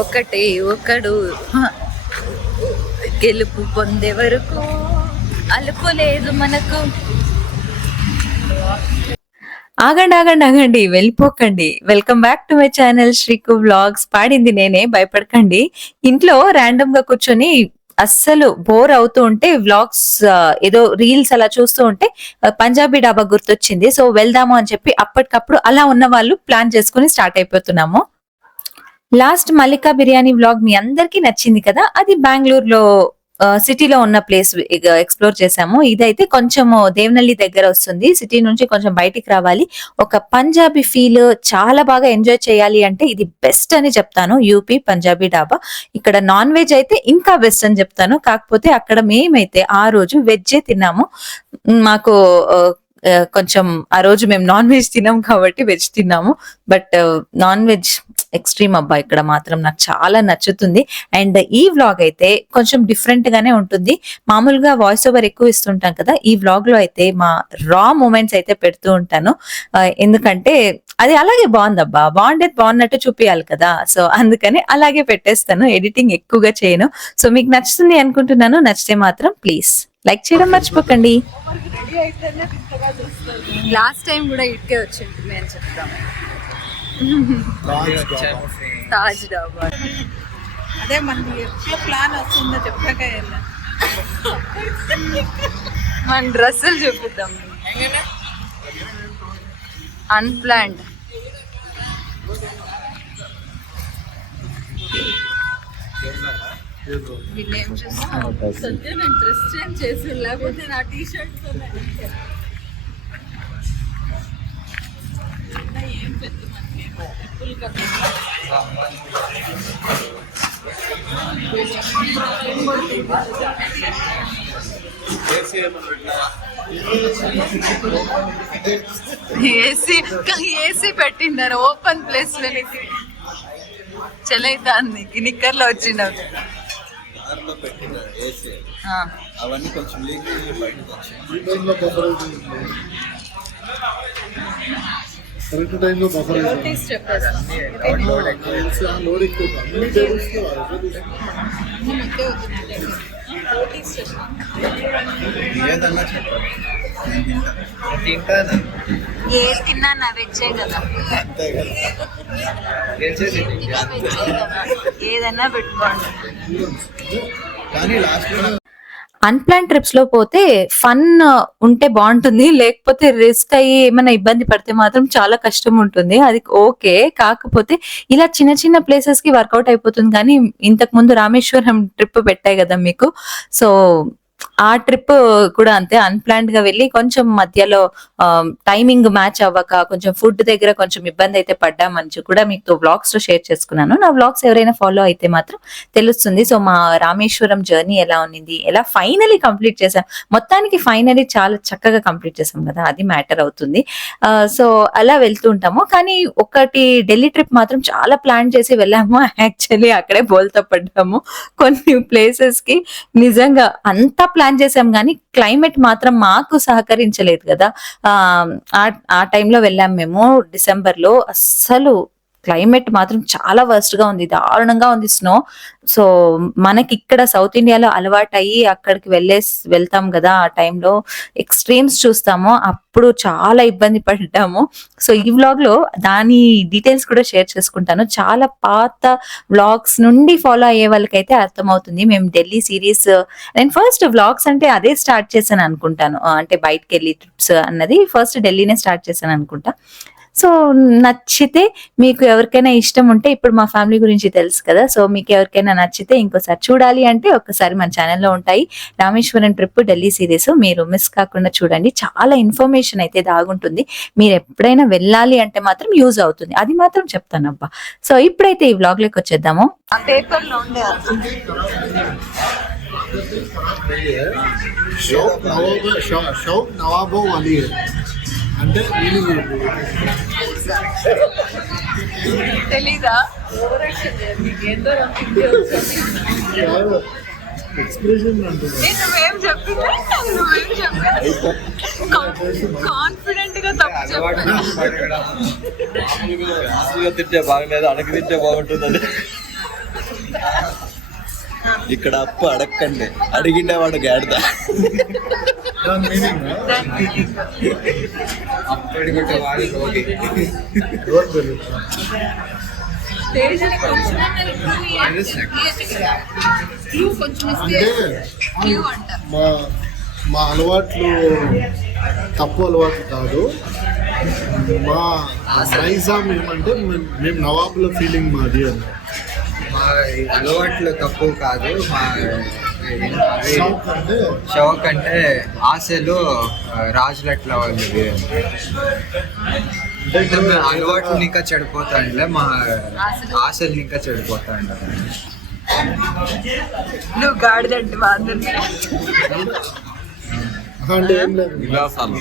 ఒకటే ఒకడు గెలుపు పొందే వరకు అలుపు లేదు మనకు. ఆగండి వెళ్ళిపోకండి. Welcome back to my channel Sriku vlogs. పాడింది నేనే, భయపడకండి. ఇంట్లో ర్యాండమ్ గా కూర్చొని అస్సలు బోర్ అవుతూ ఉంటే వ్లాగ్స్ ఏదో రీల్స్ అలా చూస్తూ ఉంటే పంజాబీ డాబా గుర్తొచ్చింది. సో వెళ్దాము అని చెప్పి అప్పటికప్పుడు అలా ఉన్న వాళ్ళు ప్లాన్ చేసుకుని స్టార్ట్ అయిపోతున్నాము. లాస్ట్ మల్లికా బిర్యానీ వ్లాగ్ మీ అందరికీ నచ్చింది కదా. అది బెంగళూరులో సిటీలో ఉన్న ప్లేస్ ఎక్స్ప్లోర్ చేసాము. ఇదైతే కొంచెం దేవనల్లి దగ్గర వస్తుంది. సిటీ నుంచి కొంచెం బయటికి రావాలి. ఒక పంజాబీ ఫీల్ చాలా బాగా ఎంజాయ్ చేయాలి అంటే ఇది బెస్ట్ అని చెప్తాను. యూపీ పంజాబీ డాబా. ఇక్కడ నాన్ వెజ్ అయితే ఇంకా బెస్ట్ అని చెప్తాను. కాకపోతే అక్కడ మేమైతే ఆ రోజు వెజ్జే తిన్నాము. మాకు కొంచెం ఆ రోజు మేము నాన్ వెజ్ తినాం కాబట్టి వెజ్ తిన్నాము. బట్ నాన్ వెజ్ ఎక్స్ట్రీమ్ అబ్బా ఇక్కడ మాత్రం నాకు చాలా నచ్చుతుంది. అండ్ ఈ వ్లాగ్ అయితే కొంచెం డిఫరెంట్ గానే ఉంటుంది. మామూలుగా వాయిస్ ఓవర్ ఎక్కువ ఇస్తుంటాం కదా, ఈ వ్లాగ్ లో అయితే మా రా మూమెంట్స్ అయితే పెడుతూ ఉంటాను. ఎందుకంటే అది అలాగే బాగుందబ్బా, బాగున్నట్టు చూపించాలి కదా. సో అందుకని అలాగే పెట్టేస్తాను, ఎడిటింగ్ ఎక్కువగా చేయను. సో మీకు నచ్చుతుంది అనుకుంటున్నాను. నచ్చితే మాత్రం ప్లీజ్ లైక్ చేయడం మర్చిపోకండి. లాస్ట్ టైం కూడా ఇటుకే వచ్చింది అని చెప్తాము. తాజ్ డాబా అదే మనకి ఎట్లా ప్లాన్ వస్తుందో చెప్పాక మన డ్రెస్సులు చూపిద్దాం. అన్ప్లాన్డ్ వీళ్ళేం చూస్తున్నారు. సత్య నేను డ్రెస్ చేంజ్ చేసి లేకపోతే నా టీ షర్ట్ ఏం పెద్ద ఏసీ పెట్టిండారు ఓపెన్ ప్లేస్ లో. చలైతాంది నిక్కర్లో వచ్చిండ అవన్నీ కొంచెం కరెక్ట్ టైంలో బఫర్ ఏదన్నా చెప్పండి. ఏ తిన్నా నా వెజ్జే కదా, ఏదన్నా పెట్టుకోండి. కానీ లాస్ట్ అన్ప్లాన్ ట్రిప్స్ లో పోతే ఫన్ ఉంటే బాగుంటుంది, లేకపోతే రిస్క్ అయ్యి ఏమైనా ఇబ్బంది పడితే మాత్రం చాలా కష్టం ఉంటుంది. అది ఓకే, కాకపోతే ఇలా చిన్న చిన్న ప్లేసెస్ కి వర్కౌట్ అయిపోతుంది. కానీ ఇంతకు ముందు రామేశ్వరం ట్రిప్ పెట్టాయి కదా మీకు, సో ఆ ట్రిప్ కూడా అంతే. అన్ప్లాన్డ్ గా వెళ్ళి కొంచెం మధ్యలో టైమింగ్ మ్యాచ్ అవ్వక కొంచెం ఫుడ్ దగ్గర కొంచెం ఇబ్బంది అయితే పడ్డామని కూడా మీకు వ్లాగ్స్ లో షేర్ చేసుకున్నాను. నా వ్లాగ్స్ ఎవరైనా ఫాలో అయితే మాత్రం తెలుస్తుంది. సో మా రామేశ్వరం జర్నీ ఎలా ఉన్నింది, ఎలా ఫైనలీ కంప్లీట్ చేసాం, మొత్తానికి ఫైనలీ చాలా చక్కగా కంప్లీట్ చేసాం కదా, అది మ్యాటర్ అవుతుంది. సో అలా వెళ్తూ ఉంటాము. కానీ ఒకటి ఢిల్లీ ట్రిప్ మాత్రం చాలా ప్లాన్ చేసి వెళ్ళాము. యాక్చువల్లీ అక్కడే బోల్తా పడ్డాము కొన్ని ప్లేసెస్ కి. నిజంగా అంతా ప్లాన్ చేసాం కానీ క్లైమేట్ మాత్రం మాకు సహకరించలేదు కదా. ఆ టైంలో వెళ్ళాం మేము డిసెంబర్ లో. అస్సలు క్లైమేట్ మాత్రం చాలా వర్స్ట్ గా ఉంది, దారుణంగా ఉంది స్నో. సో మనకి ఇక్కడ సౌత్ ఇండియాలో అలవాటు అయ్యి అక్కడికి వెళ్తాం కదా, ఆ టైంలో ఎక్స్ట్రీమ్స్ చూస్తాము, అప్పుడు చాలా ఇబ్బంది పడ్డాము. సో ఈ వ్లాగ్ లో దాని డీటెయిల్స్ కూడా షేర్ చేసుకుంటాను. చాలా పాత వ్లాగ్స్ నుండి ఫాలో అయ్యే వాళ్ళకైతే అర్థమవుతుంది. మేము ఢిల్లీ సిరీస్, నేను ఫస్ట్ వ్లాగ్స్ అంటే అదే స్టార్ట్ చేశాను అనుకుంటాను, అంటే బయటకు వెళ్ళి ట్రిప్స్ అన్నది ఫస్ట్ ఢిల్లీనే స్టార్ట్ చేశాను అనుకుంటా. సో నచ్చితే, మీకు ఎవరికైనా ఇష్టం ఉంటే, ఇప్పుడు మా ఫ్యామిలీ గురించి తెలుసు కదా, సో మీకు ఎవరికైనా నచ్చితే ఇంకోసారి చూడాలి అంటే ఒక్కసారి మన ఛానల్లో ఉంటాయి రామేశ్వరం ట్రిప్ ఢిల్లీ సిరీస్, మీరు మిస్ కాకుండా చూడండి. చాలా ఇన్ఫర్మేషన్ అయితే దాగుంటుంది. మీరు ఎప్పుడైనా వెళ్ళాలి అంటే మాత్రం యూజ్ అవుతుంది, అది మాత్రం చెప్తాను అబ్బా. సో ఇప్పుడైతే ఈ వ్లాగ్ లోకి వచ్చేద్దాము. ఆ పేపర్ లో ఉండే నవాబో వలీ అంటే తెలీదా? ఎక్స్ప్రెషన్ నువ్వేం చెప్పిందా? కాన్ఫిడెంట్ గా తప్పు చెప్పాను. తింటే బాగలేదు, అడగ తింటే బాగుంటుందని. ఇక్కడ అప్పు అడగండి, అడిగిండేవాడు గాడిద. దాని మీనింగ్ అప్పటికొట్టే వాడు రోగి. రోడ్ పెరుగుతుంది. స్టేషన్కి వచ్చినాక క్లూ కొంచెం ఇస్తే అంటే క్లూ అంట. మా అలవాట్లు తప్పు అలవాట్లు కాదు. మా నైజాం ఏమంటే మేము నవాబుల ఫీలింగ్ మాది అని. మా అలవాట్లు తప్పు కాదు, మా షౌక్ అంటే షౌక్ అంటే ఆశలు రాజులట్ల వాళ్ళవి. అంటే మేము అలవాట్లు ఇంకా చెడిపోతాండ్లే, మా ఆశలు ఇంకా చెడిపోతాండ్లే. నువ్వు గాడిదంటే మా అందరినీ అంటే ఏం లేదు. విలాసాలు.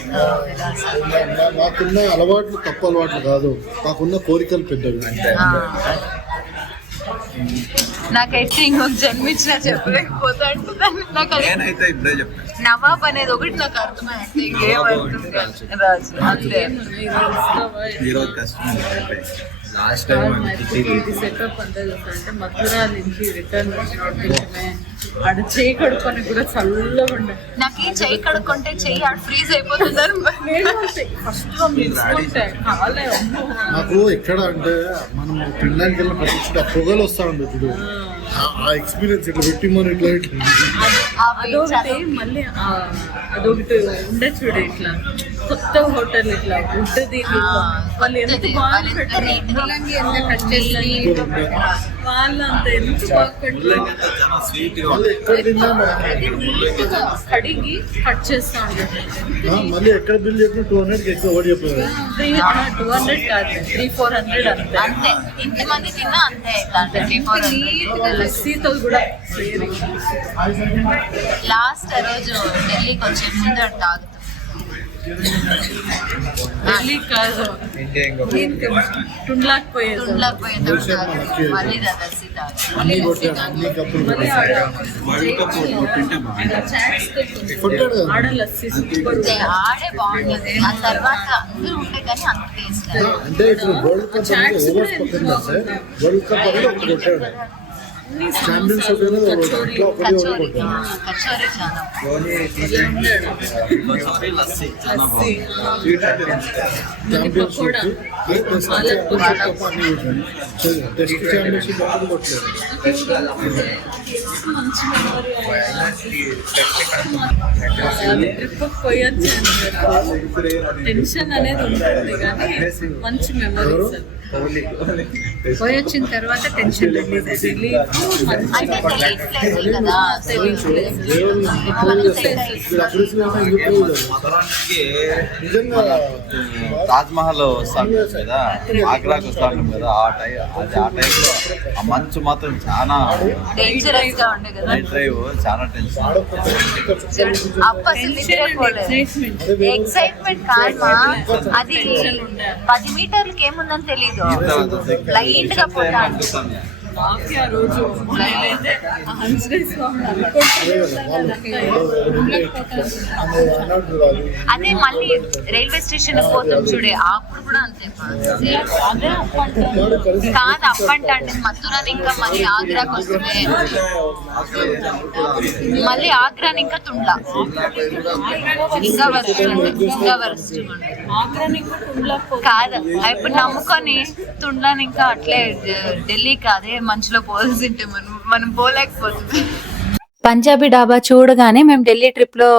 మాకున్న అలవాట్లు తప్పు అలవాట్లు కాదు, మాకున్న కోరికలు పెద్దవి. నాకైతే ఇంకొక జన్మించిన చెప్పలేకపోతా అంటున్నాను. నాకు అది నేనైతే ఇప్పుడే చెప్పాను. నవాబ్ అనేది ఒకటి నాకు అర్థమైంది, ఇంకేం అర్థం కాదు. రాజు అంతే. ఈరోజు కష్టం. లాస్ట్ టైం ఇది సెటప్ అంతా చూస్తుంటే మథురా నుంచి రిటర్న్ వచ్చినట్టుగానే ఆడ చేయి కడుక్కొని కూడా చల్లగా ఉండే. నాకు ఈ చెయ్యి కడుక్కుంటే చెయ్యి ఆడ ఫ్రీజ్ అయిపోతుందని ఫస్ట్ లో మిల్చుకుంటే కాలే అమ్మో. నాకు ఎక్కడ అంటే మనం తినడానికి వెళ్ళిన ప్రతి చోట ఆ పొగలు వస్తా ఉండదు చూడు, ఆ ఎక్స్పీరియన్స్ ఇట్లా పెట్టి మనం ఇట్లా అదొకటి మళ్ళీ అదొకటి ఉండే చూడు ఇట్లా కొత్త హోటల్ ఇట్లా ఉంటుంది. వాళ్ళు ఎంత బాగా పెట్టారు, ముల్లంగి ఎంత కట్ చేసి వాళ్ళు అంత ఎంత బాగా పెట్టారు. చాలా స్వీట్ గా మళ్ళీ ఎక్కడ తిన్నా కడిగి కట్ చేస్తా ఉంటారు. మళ్ళీ ఎక్కడ బిల్ చెప్పిన 200కి ఎక్కువ ఓడి చెప్పారు. 200 కాదు 300-400 అంతే. అంతే. ఇంతమంది తిన్నా అంతే. నీట్గా లస్సీతో కూడా లాస్ట్ రోజు ఢిల్లీకి వచ్చే ముందు అటు తాగుతాం. ఢిల్లీ కాదు టుండ్లాక్ పోయేది. తుండ్లకు పోయేటప్పుడు తాగుతాం. మళ్ళీ లస్సీ తాగుతాం. అన్ని కొట్టాడు, అన్ని కప్పులు మళ్ళీ కొట్టాడు. ఆడ లస్సీ సూపర్. ఆడే బాగుంటుంది. ఆ తర్వాత అందరూ ఉంటే కానీ అంత టేస్ట్ అంటే ఇప్పుడు వరల్డ్ కప్ అనేది ఓవర్స్ పక్కన పెడితే వరల్డ్ కప్ అనేది ఒకటి కొట్టాడు. ఛాంపియన్షిప్ అనేది ఇట్లా ఒకటి కచోరీ కొట్టాడు. కచోరీ చాలా లస్సీ చాలా బాగుంది. ఛాంపియన్షిప్ టెస్ట్ ఛాంపియన్షిప్ అప్పుడు కొట్టలేదు. ట్రిప్ పోయొచ్చు. టెన్షన్ అనేది ఉంటుంది కానీ మంచి మెమరీస్. పోయొచ్చిన తర్వాత టెన్షన్ రిలీజ్. అంటే తెలియని ప్లేస్ కదా. నిజంగా తాజ్ మహల్ వస్తాం కదా, ఆగ్రాకి వస్తా ఉంటాం కదా, ఆ టైంలో ఆ మంచు మాత్రం చాలా డేంజరస్ గా ఉండే కదా. నైట్ డ్రైవ్ చాలా టెన్షన్. అప్ప అసలు నిద్రపోలేదు. ఎక్సైట్మెంట్ కాదమ్మా, అది 10 మీటర్లకి ఏముందని తెలీదు. లైట్ గా పోతాడు. మాఫియా రోజు అయితే హంసడే స్వామి అదే మళ్ళీ రైల్వే స్టేషన్ పోతాం చూడే, అప్పుడు కూడా అంతే. అదే కాదు అప్పంటే మథురాని ఇంకా మళ్ళీ ఆగ్రాకి వస్తుంది. మళ్ళీ ఆగ్రాని ఇంకా తుండ్లా ఇంకా వరస్ట్ కాదు. ఇప్పుడు నమ్ముకొని తుండ్లాని ఇంకా అట్లే ఢిల్లీకి అదే మంచులో పోల్సింటే మనం పోలేకపోతుంది. పంజాబీ డాబా చూడగానే మేము ఢిల్లీ ట్రిప్ లో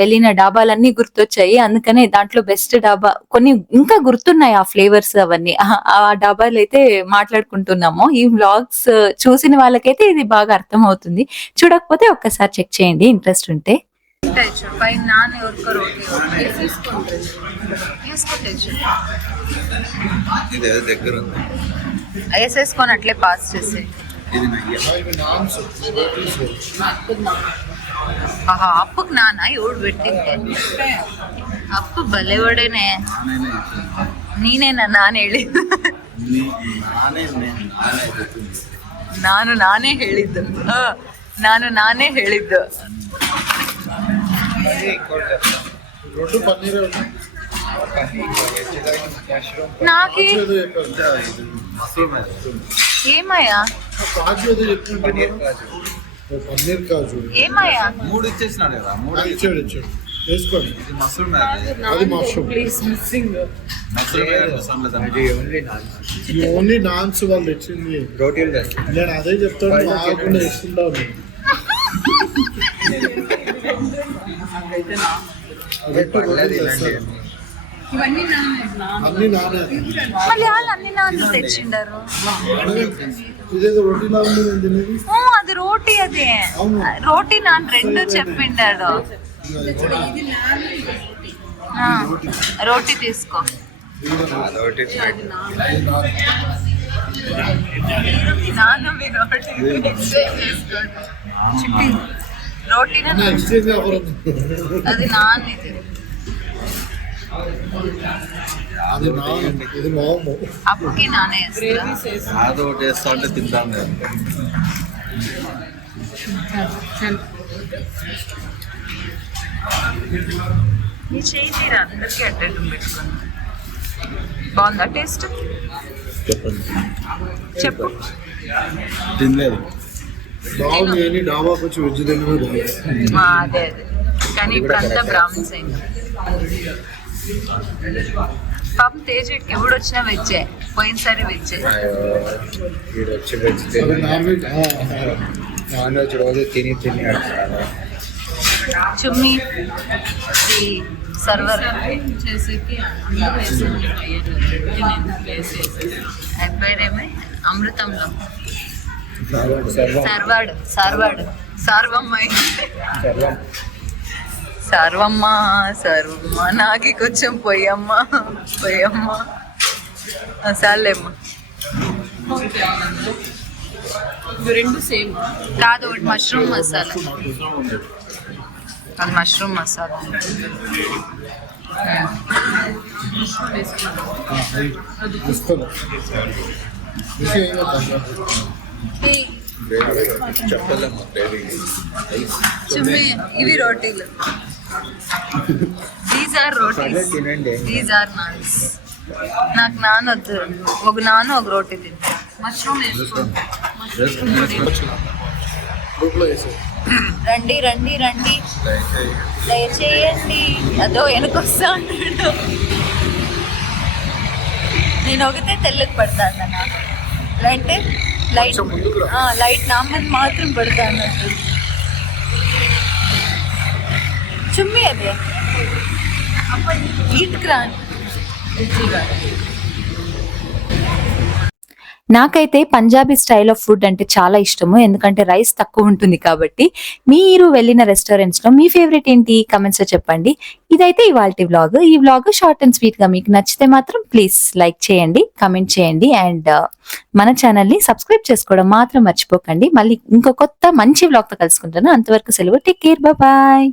వెళ్ళిన డాబాలన్నీ గుర్తొచ్చాయి. అందుకనే దాంట్లో బెస్ట్ డాబా కొన్ని ఇంకా గుర్తున్నాయి, ఆ ఫ్లేవర్స్ అవన్నీ. ఆ డాబాలు అయితే మాట్లాడుకుంటున్నాము. ఈ వ్లాగ్స్ చూసిన వాళ్ళకైతే ఇది బాగా అర్థం అవుతుంది. చూడకపోతే ఒక్కసారి చెక్ చేయండి ఇంట్రెస్ట్ ఉంటే. దగ్గర ఉంది. వేసేసుకొని అట్లే పాస్ చేసే. ఇది నయ్య. ఆహా, అప్పుకు నాన్న ఎవడు పెట్టింది? ಅಪ್ಪು ಬಲೆ ಒಡೆನೆ ನೀನೇನ ನಾನು ಹೇಳಿದ್ದು ನಾನೇ ಹೇಳಿದ್ದು ನಾನೇ ಹೇಳಿದ್ದು నాకి ఏమయ్యా పన్నీర్ కాజు ఏమయ్యా 3 ఇచ్చేసినాడు కదా 3 ఇచ్చాడు వేసుకోండి. ఇది మష్రూమ్ అది మష్రూమ్. ప్లీజ్ మిస్సింగ్ అది ఓన్లీ నాన్ ఈ ఓన్లీ నాన్స్ వాళ్ళు తెచ్చింది. రోటీలు తెస్తాను. నేను అదే చెప్తాను, ఆగకుండా వేసుకుంటాను. పర్లేదు ఇలాంటి ఇవన్నీ అన్ని నానే. మళ్ళీ వాళ్ళు అన్ని నాన్న తెచ్చిండారు. ఇదేదో రొట్టి లాగా ఉంది నేను తినేది. ఓ, అది రోటీ, అదే అవును. రోటీ నాన్ రెండు చెప్పిండాడు. ఆ, రోటీ తీసుకో. రోటీ నాన్న మీ రోటీ ఎక్స్చేంజ్ చేసుకోండి. చిట్టి, రోటీనా నా ఎక్స్చేంజ్ ఆఫర్ ఉంది. అది నాన్, ఇది అది నాన్, ఇది మాము. అప్పుకి నానే వేస్తా. అదో టేస్ట్ అంటే తింటాను నేను. నీ చేయి తీరా, అందరికీ అడ్డెట్టు పెట్టుకుని. బాగుందా టేస్ట్? చెప్పు. తినలేదు. బాగుంది అని డాబాకి వచ్చి వెజ్ తినమే బాగుంది. అదే అదే, కానీ ఇప్పుడు అంతా బ్రాహ్మణ్స్ అయింది. పాపం తేజుడికి ఎవడు వచ్చినా వెజ్జే, పోయినసారి వెజ్జే. వీడు వచ్చి అది vegetarian non veg. Non veg రోజు తిని చుమ్మి ఈ సర్వర్ చేసేకి అందరూ వేసాను పేరేమే అమృతంలో సర్వం సర్వాడు సర్వాడు సార్వమ్మాయి సర్వం సర్వమ్మ సర్వమ్మ నాకి కొంచెం పొయ్యమ్మ పొయ్యమ్మ సార్లేమ్మ. ఇవి రెండు సేమ్. కాదు, ఒకటి మష్రూమ్ మసాలా, అది మష్రూమ్ మసాలా. ఇస్తాను. ఇంకా ఏం చేద్దాం? చెప్పలేము చుమ్మి ఇవి రోటీలు. దీస్ ఆర్ రోటీస్, తినండి. These are naans. నాకు నాన్ వద్దు, ఒక నాన్ ఒక రోటీ తింటా. మష్రూమ్ వేసుకో. గ్రూప్లో వేసాను. రండి రండి రండి, దయచేయండి. అదో వెనకొస్తా అంటాడు. నేను ఒకతే తెల్లకి పడతాను నాకు, అంటే లైట్ లైట్ నా మీద మాత్రం పడతా అన్నట్టు. చుమ్మి అదే వీటికి రాను. నాకైతే పంజాబీ స్టైల్ ఆఫ్ ఫుడ్ అంటే చాలా ఇష్టము, ఎందుకంటే రైస్ తక్కువ ఉంటుంది కాబట్టి. మీరు వెళ్ళిన రెస్టారెంట్స్ లో మీ ఫేవరెట్ ఏంటి కమెంట్స్ లో చెప్పండి. ఇదైతే ఇవాల్టి వ్లాగ్. ఈ వ్లాగ్ షార్ట్ అండ్ స్వీట్ గా మీకు నచ్చితే మాత్రం ప్లీజ్ లైక్ చేయండి, కమెంట్ చేయండి, అండ్ మన ఛానల్ ని సబ్స్క్రైబ్ చేసుకోవడం మాత్రం మర్చిపోకండి. మళ్ళీ ఇంకో కొత్త మంచి వ్లాగ్ తో కలుసుకుంటాను. అంతవరకు సెలవు. Take care, bye.